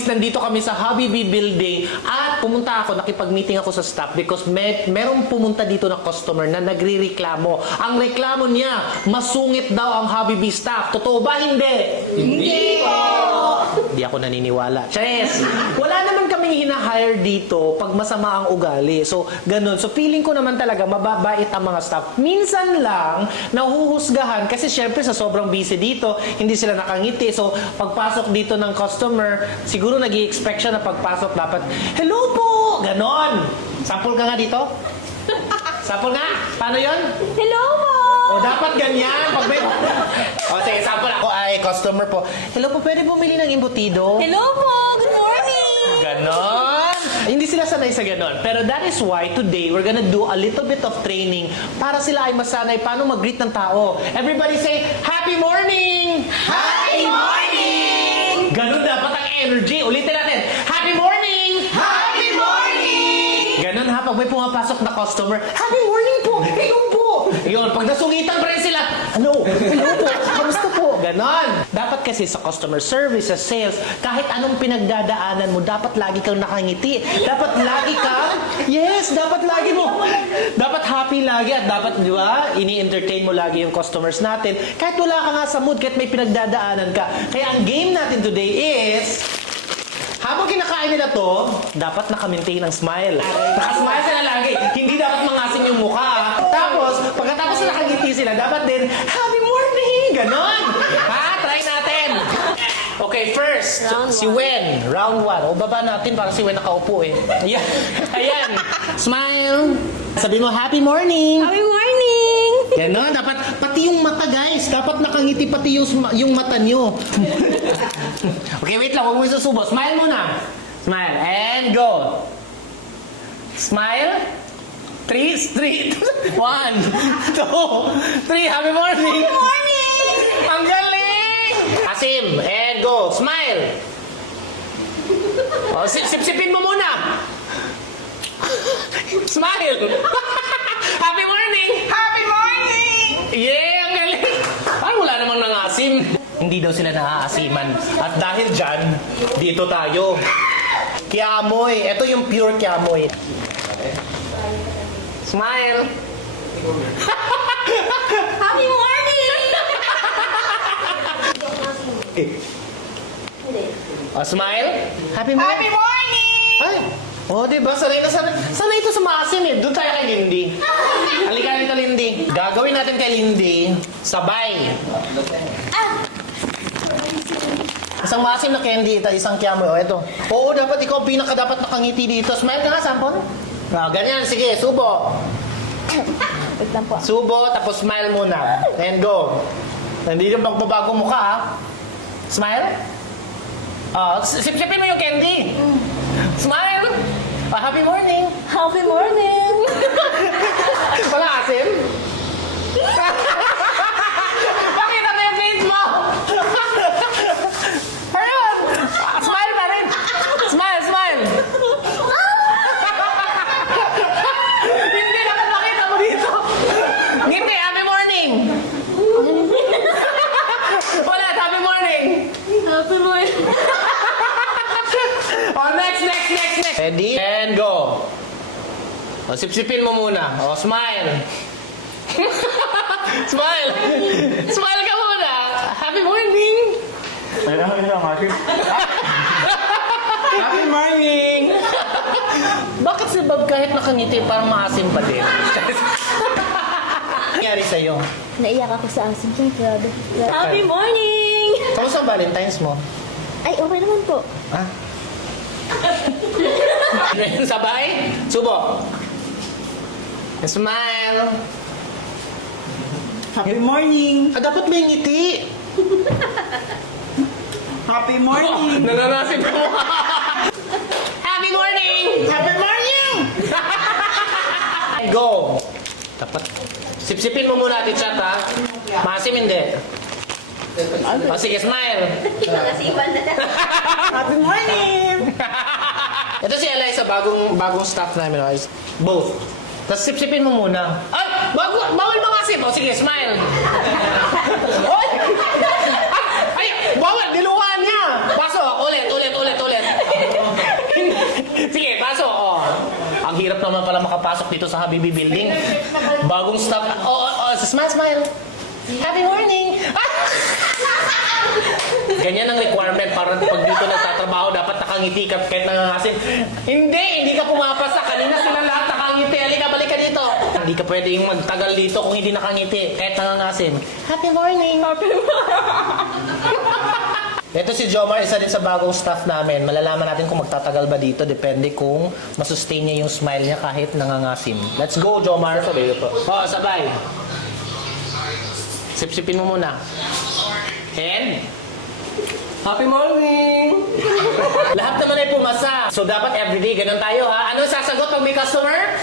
Habibis, nandito kami sa Habibi Building at pumunta ako, nakipag-meeting ako sa staff because merong pumunta dito na customer na nagre-reklamo. Ang reklamo niya, masungit daw ang Habibi staff. Totoo ba? Hindi? Hindi po! Hindi ako naniniwala. Chares! Wala naman kaming hinahire dito pag masama ang ugali. So, ganun. So, feeling ko naman talaga mababait ang mga staff. Minsan lang, nahuhusgahan kasi syempre sa sobrang busy dito, hindi sila nakangiti. So, pagpasok dito ng customer, siguro nag-i-expect siya na pagpasok dapat, hello po! Ganon! Sample ka nga dito? Sample nga? Paano yon? Hello po! O, dapat ganyan. Pag may... O, sige, sample ako ay customer po. Hello po, pwede bumili ng embutido? Hello po! Good morning! Ganon! Hindi sila sanay sa ganon. Pero that is why today we're gonna do a little bit of training para sila ay masanay paano mag-greet ng tao. Everybody say, Happy morning! Happy morning! Ganon dapat ang energy. Ulitin natin. Happy morning! Happy morning! Ganon ha, pag may pumapasok na customer, Happy morning po! Hello po! Yun, pag nasungitan pa rin sila, ano? Hello po! Kamusta po? Ganon. Dapat kasi sa customer service, sa sales, kahit anong pinagdadaanan mo, dapat lagi kang nakangiti. Dapat lagi kang, yes, dapat lagi mo. Dapat happy lagi at dapat, di ba, ini-entertain mo lagi yung customers natin. Kahit wala ka nga sa mood, kahit may pinagdadaanan ka. Kaya ang game natin today is, habang kinakain nila to, dapat naka-maintain ng smile. Naka-smile sila lagi. Hindi dapat mangasim yung mukha. Tapos, pagkatapos na nakangiti sila, dapat din, Happy morning! Ganon! Ha? Try natin! Okay, first, Round si one. Wen. Round 1. O, baba natin para si Wen nakaupo eh. Ayan. Ayan. Smile! Sabi mo, Happy morning! Happy morning! Ganon, dapat, pati yung mata guys, dapat nakangiti pati yung mata nyo. Okay, wait lang, huwag mo isusubo. Smile muna. Smile, and go. Smile. 3, 1, 2, 3, happy morning! Happy morning! Ang galing! Asim, and go. Smile. O, sip-sipin mo muna. Smile. Happy morning! Happy morning! Yeah, ang galing! Parang wala namang nangasim. Hindi daw sila naaasiman. At dahil dyan, dito tayo. Kiamoy. Ito yung pure kiamoy. Smile. Happy morning! Smile. Happy morning. Happy morning! Ay. Oh, diba? Sanay na sanay. Sanay ito sa maasim eh. Doon tayo kay Lindy. Halika dito, Lindy. Gagawin natin kay Lindy. Sabay. Isang maasim na candy, isang kiamoy. O, ito. Oo, dapat ikaw pinaka dapat nakangiti dito. Smile ka nga, Sampon. Ganyan. Sige, subo. Wait lang po. Subo, tapos smile muna. And go. Hindi yung pagbabago mukha, ha? Smile. Sip-sipin mo yung candy. Smile. Happy morning. Happy morning! Wala asim? Bakit ako yung face mo? Ayun! Smile pa rin! Smile, smile! Hindi naman makita mo dito! Ngiti, happy morning! Wala, happy morning! Happy morning! Next! Ready? And go! O, sip-sipin mo muna. O, smile! Smile! Smile ka muna! Happy morning! Happy morning! Bakit si Bob kahit nakangiti parang maasim pa din? Nangyari sa'yo? Naiyak ako sa asin. Grabe. Happy morning! Kamusta ang Valentine's mo? Ay, okay naman po. Ha? Sabay? Subo. Smile. Happy morning! Dapat may ngiti. Happy morning! Nananasib ko. Happy morning! Happy morning! Go! Dapat. Sip-sipin mo muna, Tichat, ha? Masim hindi. O, sige, smile. Happy morning! Ito si Eliza, bagong staff namin. Both. Tapos sip-sipin mo muna. Ay! Bawal mangasip. O, sige, smile. Oy! Ay! Bawal! Diluhan niya! Pasok! Ulit. dito sa Habibi Building. Bagong staff. Smile. Happy morning! Ganyan ang requirement para pag dito nagtatrabaho, dapat nakangiti ka kahit nangangasim. Hindi ka pumapasa. Kanina sila lahat nakangiti. Halika, balik ka dito. Hindi ka pwedeng magtagal dito kung hindi nakangiti kahit nangangasim. Happy morning! Ito si Jomar, isa din sa bagong staff namin. Malalaman natin kung magtatagal ba dito. Depende kung masustain niya yung smile niya kahit nangangasim. Let's go, Jomar. Sabay po. Oo, sabay. Sip-sipin mo muna. And... Happy morning! Lahat naman ay pumasa. So dapat everyday, ganun tayo ha. Ano sasagot pag may customer?